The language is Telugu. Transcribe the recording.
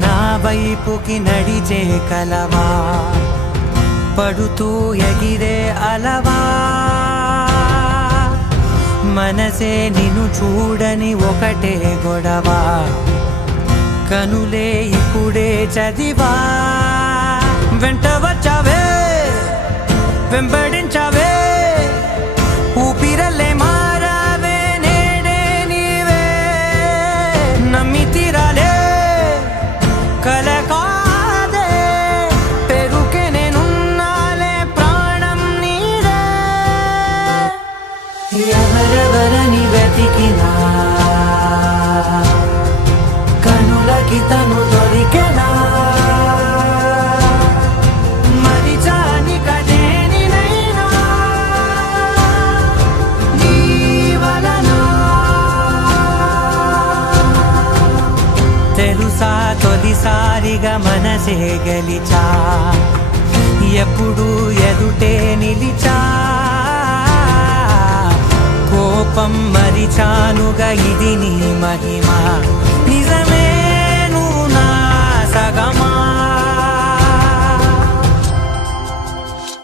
నా వైపుకి నడిచే కలవా, పడుతూ ఎగిరే అలవా, మనసే నిన్ను చూడని ఒకటే గొడవ, కనులే ఇప్పుడే చదివా. వెంట వచ్చావే వెంబడించావే, ఊపిరల్లే మారావే నేడే నీవే, నమ్మి తీరాలే కల కాదే, పెరుకే నేనున్నాలే ప్రాణం నీదే. ఎవరెవరని వెతికినా కనులకి తను దొరికెనా, మరిచాని కదేనినైనా నీ వలన. తెలుసా తొలిసారిగా మనసే గెలిచా, ఎప్పుడు ఎదుటే నిలిచా, కోపం మరిచానుగా ఇది నీ మహిమ.